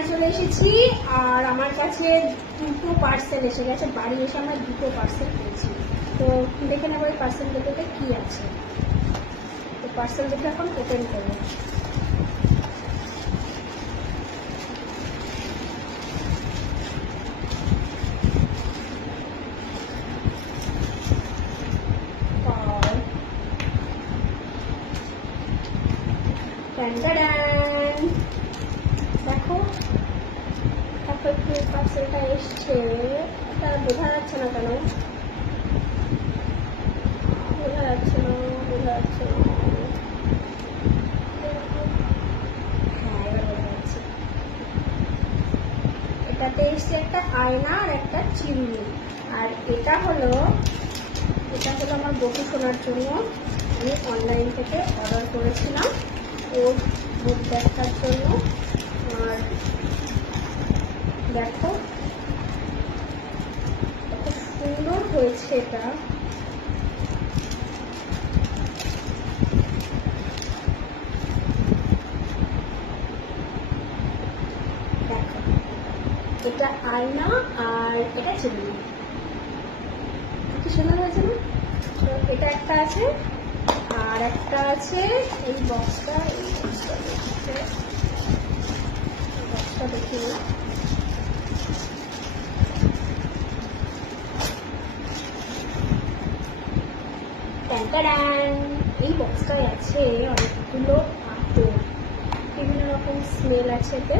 বাড়ি চলে এসেছি আর আমার কাছে দুটো পার্সেল এসে গেছে। বাড়ি এসে আমরা দুটো পার্সেল পেয়েছি। তো দেখে নেবো এই পার্সেল দুটোতে কি আছে। তো পার্সেল দুটো এখন ওপেন করবো। দেখো তারপর কি পার্সেলটা এসছে, এটা বোঝা যাচ্ছে না কেন, বোঝা যাচ্ছে না। হ্যাঁ, এবার বোঝা যাচ্ছে। এটাতে এসছে একটা আয়না আর একটা চিমনি। আর এটা হলো আমার বকু শোনার জন্য আমি অনলাইন থেকে অর্ডার করেছিলাম ওর বুক ব্যাগটার জন্য। আর দেখো কত সুন্দর হয়েছে এটা। দেখো এটা আয়না আর এটা চিমনি, কি সুন্দর হয়েছে না? এটা একটা আছে আর একটা আছে এই বক্সটা দেখি না। এই বক্সটায় আছে অনেকগুলো আতর, বিভিন্ন রকম স্মেল আছে এতে।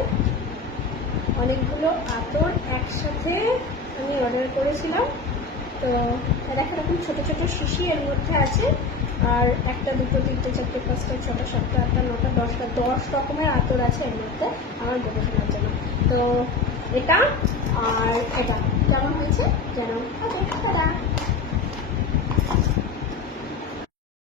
অনেকগুলো আতর একসাথে আমি অর্ডার করেছিলাম। তো দেখো এরকম ছোটো ছোটো শিশি এর মধ্যে আছে। আর একটা দুটো তিনটে চারটে পাঁচটা ছটা সাতটা আটটা নটা 10 রকমের আতর আছে এর মধ্যে আমার গবেষণার জন্য। তো এটা আর এটা কেমন হয়েছে জানো? ওকে, টাটা।